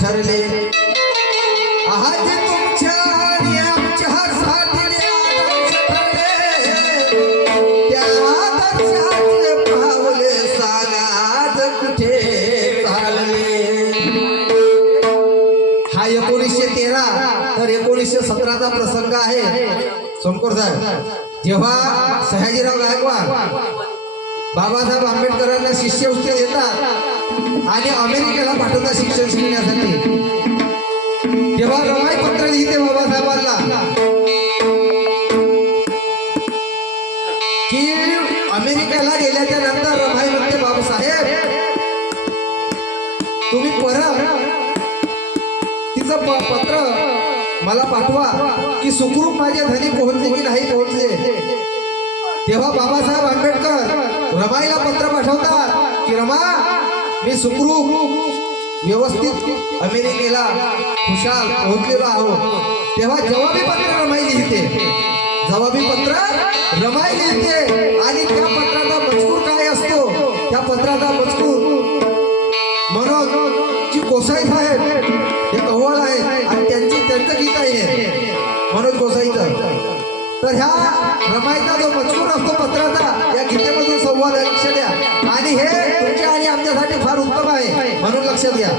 ठरले आज तुमच्या आणि आमच्यासाठी आदर्श ठरले त्या आदर्शाचे पावले सांगाच कुठे चालले। हा 1913 तर 1917चा प्रसंग आहे। सोमकोर साहेब जेव्हा सयाजीराव गायकवाड बाबासाहेब आंबेडकरांना शिष्यवृत्ती देतात आणि अमेरिकेला पाठवतात शिक्षण शिकण्यासाठी, तेव्हा रमाई पत्र लिहिते बाबासाहेबांना की अमेरिकेला गेल्याच्या नंतर रमाई म्हणते बाबासाहेब तुम्ही परत तिचं पत्र मला पाठवा की सुखरूप माझ्या धनी पोहोचले की नाही पोहोचले। तेव्हा बाबासाहेब आंबेडकर रमाईला पत्र पाठवतात की रमा मी सुखरूप व्यवस्थित अमेरिकेला खुशाल पोहोचलेलो आहोत। तेव्हा जवाबी पत्र रमाई लिहिते, जवाबी पत्र रमाई लिहिते आणि त्या पत्राचा मजकूर काय असतो, त्या पत्राचा मजकूर मनोज जी गोसाई साहेब हे कव्वाल आहेत आणि त्यांचं गीत आहे मनोज गोसाईचं। तर ह्या रमाईचा जो मजकूर असतो पत्राचा या गीतेमधून संवाद लक्ष द्या आणि हे तुमच्या आणि आमच्यासाठी फार उत्तम आहे म्हणून लक्षात घ्या।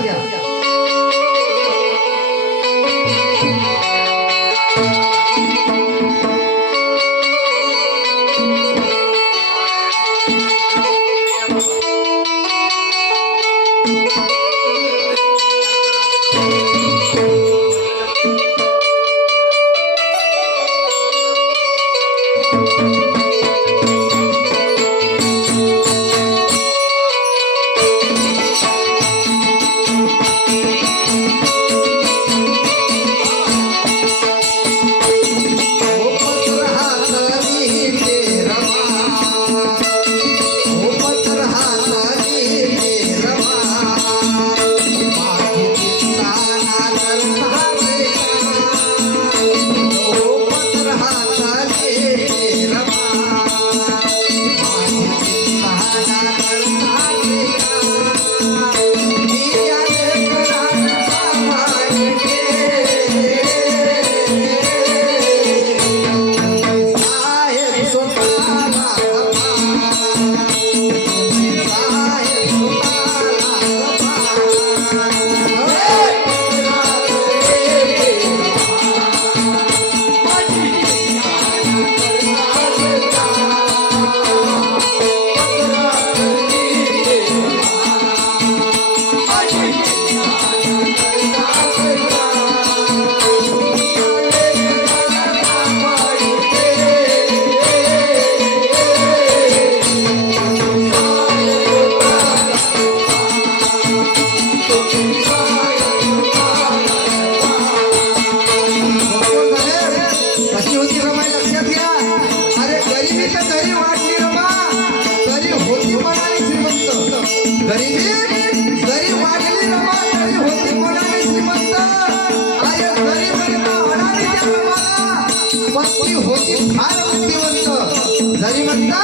जरी म्हणता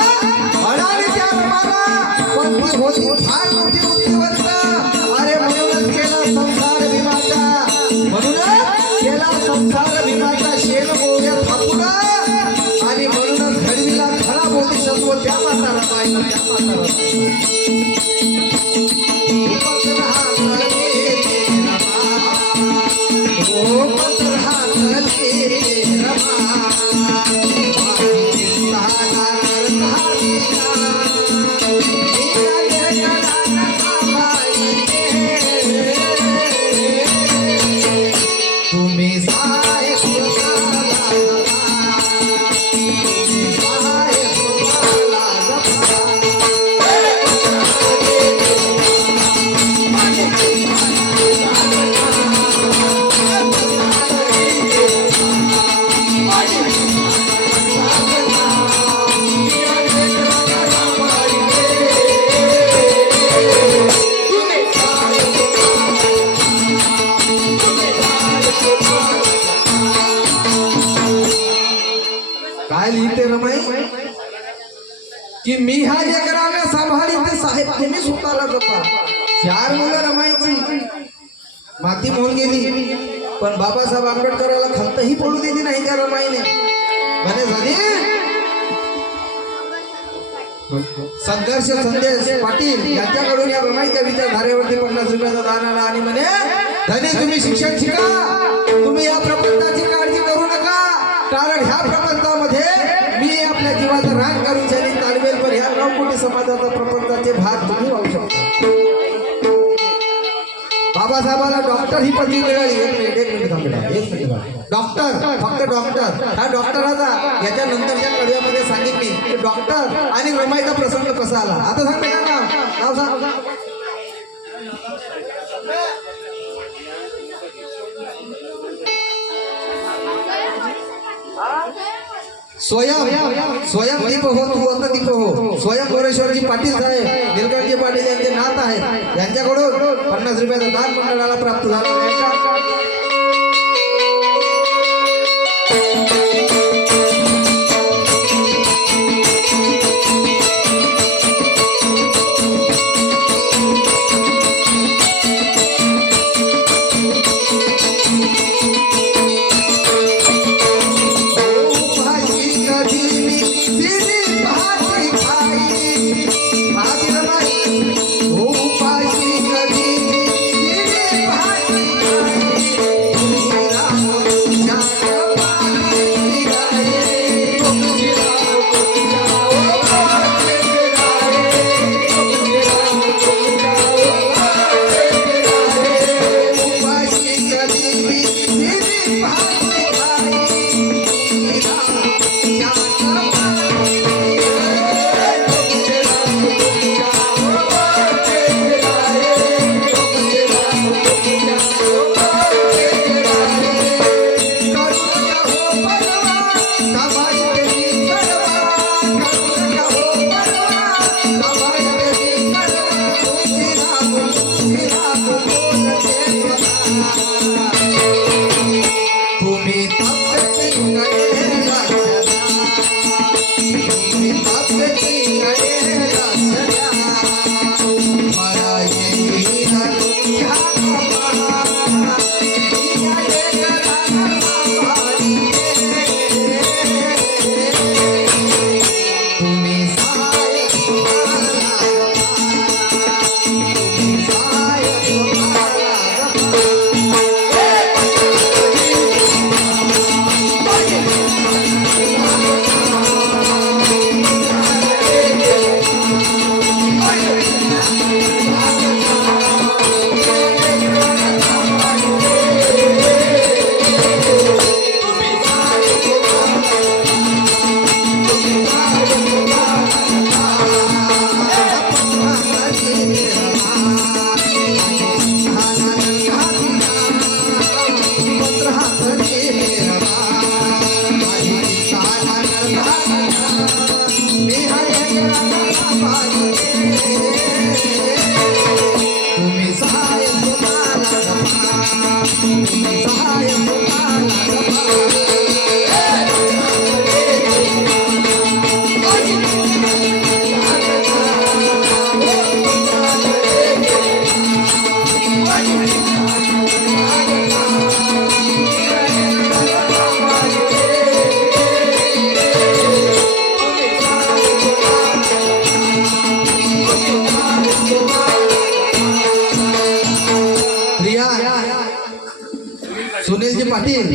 अडाणी त्या रमाला पण ती होती फार मोठी बुद्धिवंत। अरे म्हणूनच केला संसार भीमाचा, म्हणूनच केला संसार भीमाचा शेण गोळ्या थापून आणि म्हणूनच घडविला खरा बोधिसत्व त्या माता रमाई, त्या माता की मी ह्या लेकराला सांभाळी ते साहेब तुम्ही स्वतःला जपा. 4 मुलं रमायची माती मोहून गेली, पण बाबासाहेब आंबेडकराला खंतही पडू दिली नाही त्या रमाईने. म्हणे झाली संघर्ष संदेश पाटील यांच्याकडून या रमाईच्या विचारधारेवरती 50 रुपयाचा दान आला आणि म्हणे धनी तुम्ही शिक्षण शिका, तुम्ही या प्रपंचाची काळजी करू नका, कारण ह्या प्रपंचामध्ये मी आपल्या जीवाचं रान करून शरीर तालवेल, पण ह्या 9 कोटी समाजाचा प्रपंचाचे भाग तुम्ही वाहू शकता. बाबासाहेबाला डॉक्टर ही पदवी मिळाली. एक मिनिट थांबा. डॉक्टर, फक्त डॉक्टर. हा डॉक्टराचा याच्या नंतरच्या कडव्यामध्ये सांगितले की डॉक्टर आणि रमाईचा प्रसंग कसा आला. आता सांग बेटा नाव सांग. स्वयं दीप हो तू आता दीप हो. स्वयं गोरेश्वरजी पाटील साहेब निलकंठजी पाटील यांचे नात आहेत, यांच्याकडून 50 रुपयाचा दान मंडळाला प्राप्त झाला आहे. सुनीलजी पाटील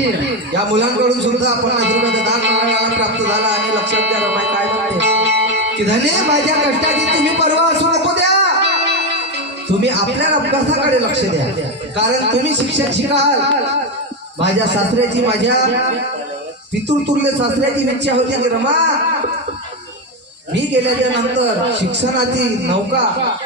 या मुलांकडून सुद्धा 50 रुपयाचा दान मंडळाला प्राप्त झाला. आणि लक्षात द्या रमाई काय म्हणते की धने माझ्या कष्टाची तुम्ही परवा असू नको द्या, तुम्ही आपल्या अभ्यासाकडे लक्ष द्या, कारण तुम्ही शिक्षण शिकाल. माझ्या सासऱ्याची, माझ्या पितृतुल्य सासऱ्याची इच्छा होती की रमा मी गेल्याच्या नंतर शिक्षणाची नौका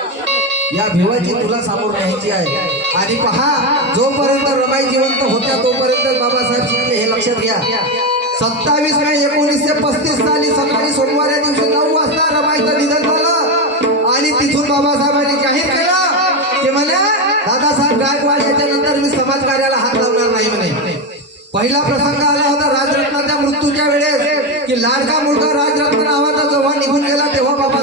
या भिवाची तुला सामोर न्यायची आहे. आणि पहा, जोपर्यंत रमाई जिवंत होत्या तोपर्यंत बाबासाहेब शिकले, हे लक्षात घ्या. 27 मे 1935 साली सकाळी सोमवार या दिवशी 9 वाजता रमाईचं निधन झालं. आणि तिथून बाबासाहेबांनी जाहीर केलं की म्हणे दादासाहेब गायकवाड याच्यानंतर मी समाज कार्याला हात लावणार नाही म्हणे. पहिला प्रसंग आला होता राजरत्नाच्या मृत्यूच्या वेळेस की लाडका मुलगा राजरत्न नावाचा जेव्हा निघून गेला तेव्हा बाबा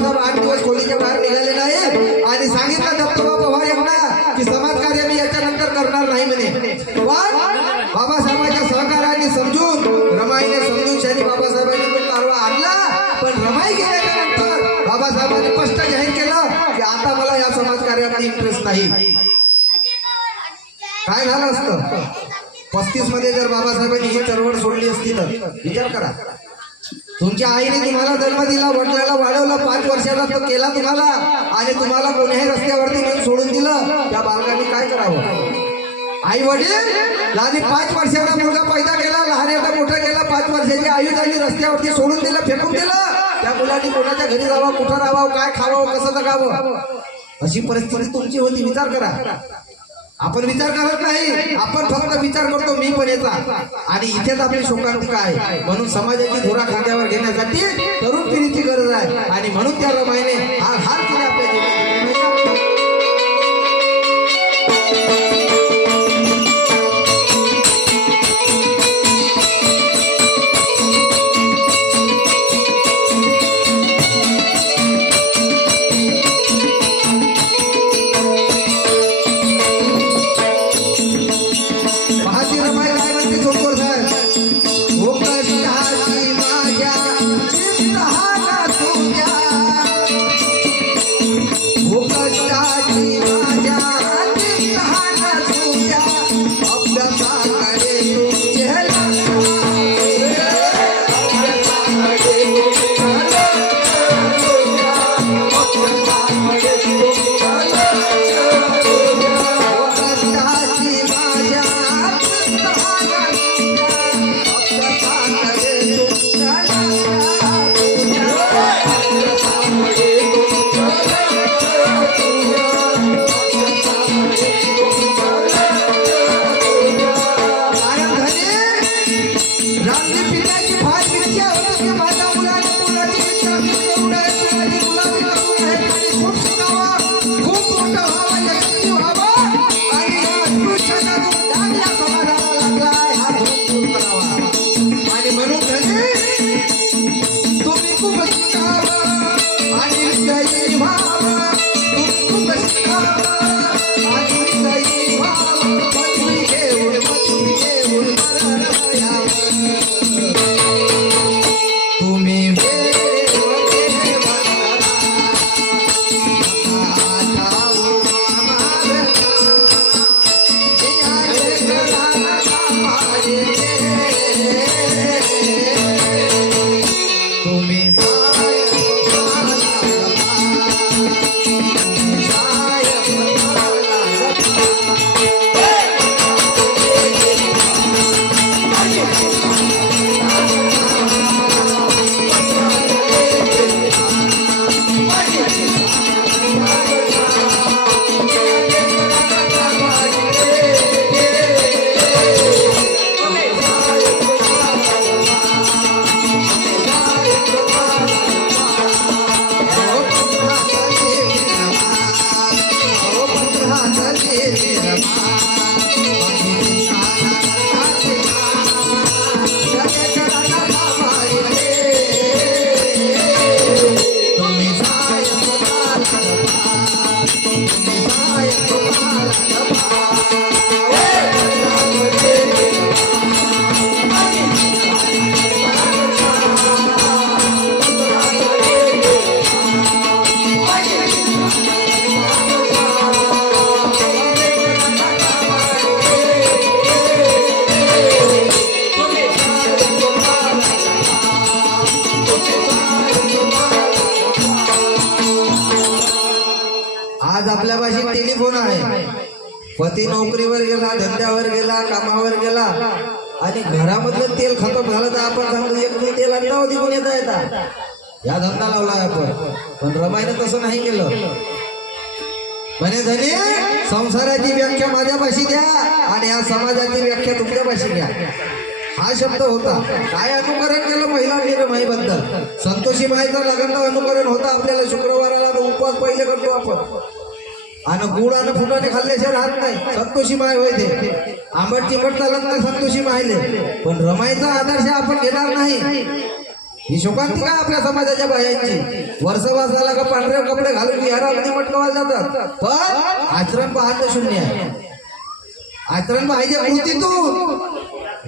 बाबासाहेबांनी स्पष्ट जाहीर केलं की आता मला या समाजकार्यामध्ये इंटरेस्ट नाही. काय झालं असतं 35 मध्ये जर बाबासाहेबांनी ही चळवळ सोडली असती तर विचार करा. तुमच्या आईने तुम्हाला जन्म दिला, वडिलांना वाढवलं, 5 वर्षाचा तो केला तुम्हाला आणि तुम्हाला कोणत्याही रस्त्यावरती नेऊन सोडून दिलं. त्या बालकाने काय करावं? आई वडील आणि 5 वर्षाचा मुलगा पैदा केला, लहानाचा मोठा केला, 5 वर्षाची आयु झाली, रस्त्यावरती सोडून दिलं, फेकून दिलं. त्या मुलांनी कोणाच्या घरी जावं, कुठं राहावं, काय खावं, कसं जगावं, अशी परिस्थिती तुमची होती. विचार करा. आपण विचार करत नाही, आपण फक्त विचार करतो मी पण याचा. आणि इथेच आपली शोकांतिका आहे. म्हणून समाजाची धुरा खांद्यावर घेण्यासाठी तरुण पिढीची गरज आहे. आणि म्हणून त्या रमाईने हा हाल केला आपल्या जीवनात. आज आपल्या भाषेत टेलिफोन आहे. पती नोकरीवर गेला, धंद्यावर गेला, कामावर गेला आणि घरामधलं तेल खतम झालं तर आपण सांगतो एक तेल आणला निघून येता या धंदा लावला आपण. पण रमाईनं तसं नाही केलं. म्हणे धनी संसाराची व्याख्या माझ्या भाषी द्या आणि या समाजाची व्याख्या तुमच्या भाषी घ्या. हा शब्द होता. काय अनुकरण केलं महिलांनी रमाईबद्दल? संतोषी माईचा लग्नाचं अनुकरण होता. आपल्याला शुक्रवाराला उपवास पहिले करतो आपण आणि गुड आणि फुटाने खाल्ल्याशिवाय राहत नाही. संतोषी माय होय ते आंबट चिंबट चालत नाही संतोषी मायले. पण रमाईचा आदर्श आपण घेणार नाही. ही शोकांतिका आपल्या समाजाच्या बायांची. वर्षवासाला का पांढरे कपडे घालून विहारामध्ये मटकवायला जातात, पण आचरण पाहणं शून्य आहे. आचरण पाहिजे कृतीतून.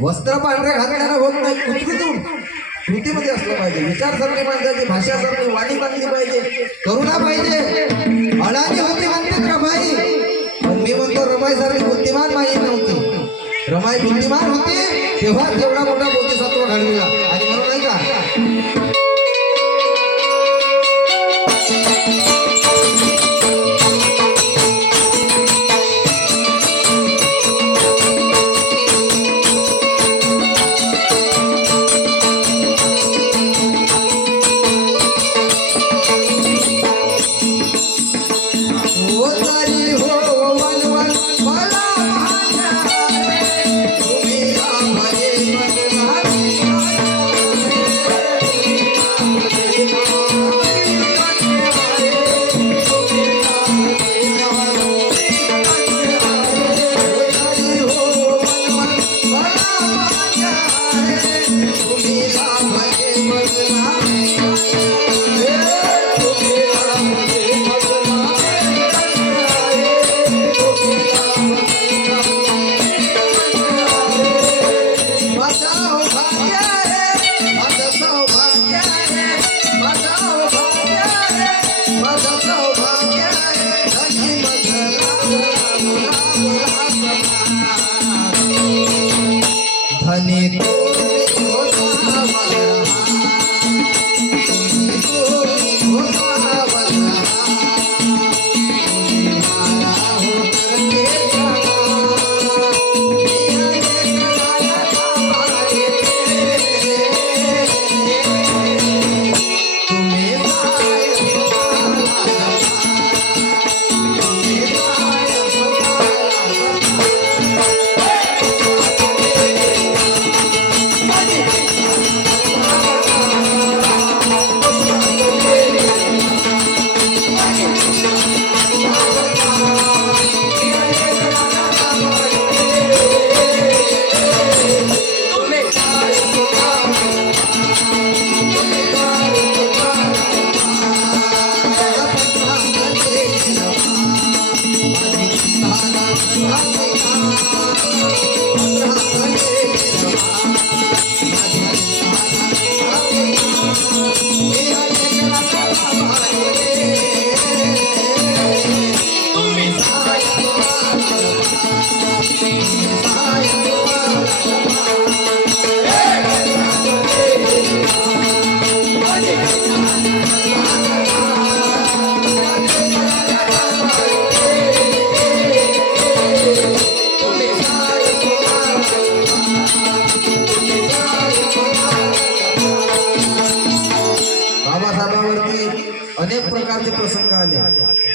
वस्त्र पांढरे घालण्याला होत नाही कृतीतून. कृतीमध्ये असलं पाहिजे, विचारसरणी माणसाची, भाषा सरणी, वाणी चांगली पाहिजे, करुणा पाहिजे. अडाणी होती म्हणते रमाई, पण मी म्हणतो रमाई सारखी बुद्धिमान माई नव्हती. रमाई बुद्धिमान होती तेव्हा तेवढा मोठा बोधिसत्व घडविला. आणि म्हणून नाही का अनेक प्रकारचे प्रसंग आले,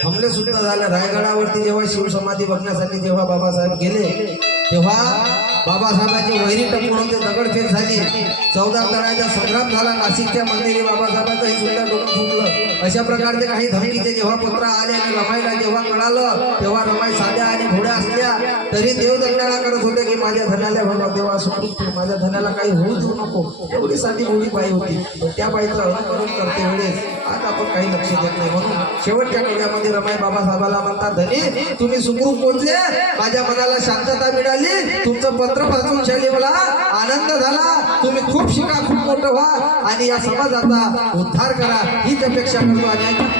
हमले सुद्धा झाले. रायगडावरती जेव्हा शिवसमाधी बघण्यासाठी जेव्हा बाबासाहेब गेले तेव्हा बाबासाहेबांची वैरी टपून ते दगडफेक झाली. 14 तळाचा संग्राम झाला. नाशिकच्या मंदिरी बाबासाहेबांचंही सुद्धा डोकं फुटलं. अशा प्रकारचे काही धमकीचे जेव्हा पत्र आले आणि रमाईला जेव्हा कळालं तेव्हा रमाई साध्या आणि घोड्या असल्या तरी देवदंडाला करत होते की माझ्या धनाला भरवा तेव्हा सुखरूप माझ्या धनाला काही होऊ देऊ नको, एवढीसाठी मोठी बाई होती. पण त्या बाईचं अनुकरण करते वेळेस आज आपण काही लक्ष देत नाही. म्हणून शेवटच्या काळामध्ये रमाई बाबासाहेबाला म्हणतात, धनी तुम्ही सुखरूप पोहोचले, माझ्या मनाला शांतता मिळाली, तुमचं पत्र वाचून शाली मला आनंद झाला, तुम्ही खूप शिका, खूप मोठं व्हा आणि या समाजाचा उद्धार करा हीच अपेक्षा करतो. आणि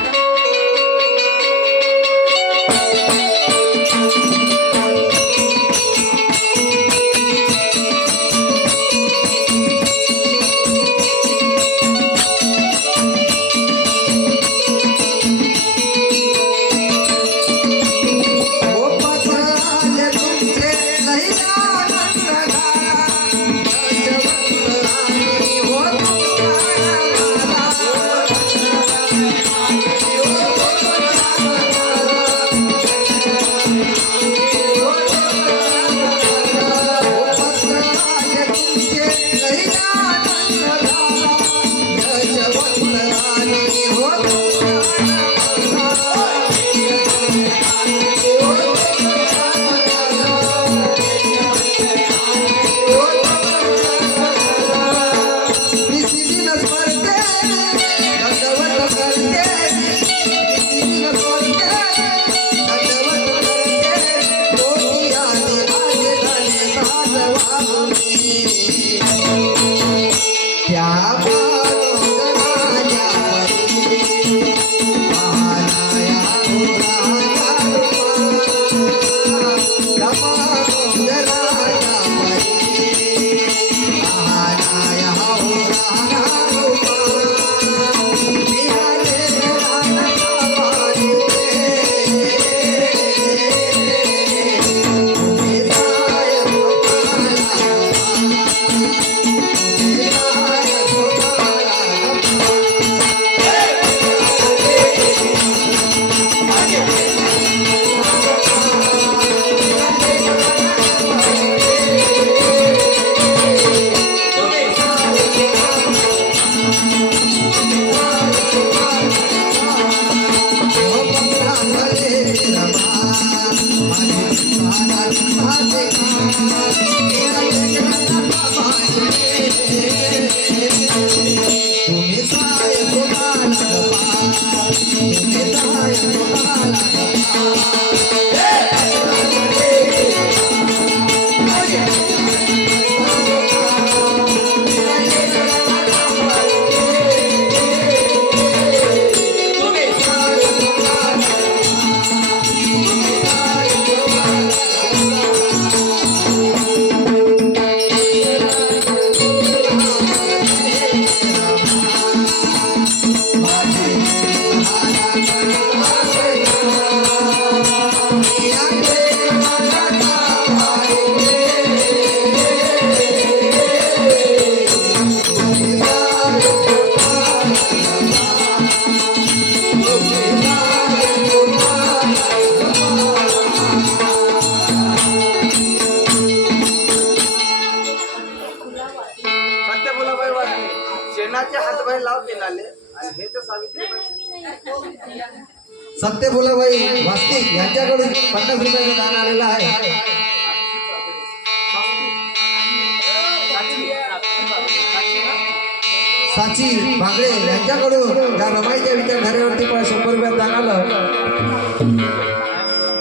शेणाचे हातभाई लावते नाले आणि हे तर सावित्रीबाई सत्य बोलाबाई वास्तिक यांच्याकडून 50 रुपयाचं दान आलेलं आहे. साची भागडे यांच्याकडून या रमाईच्या विचारधारेवरती 100 रुपये दान आलं.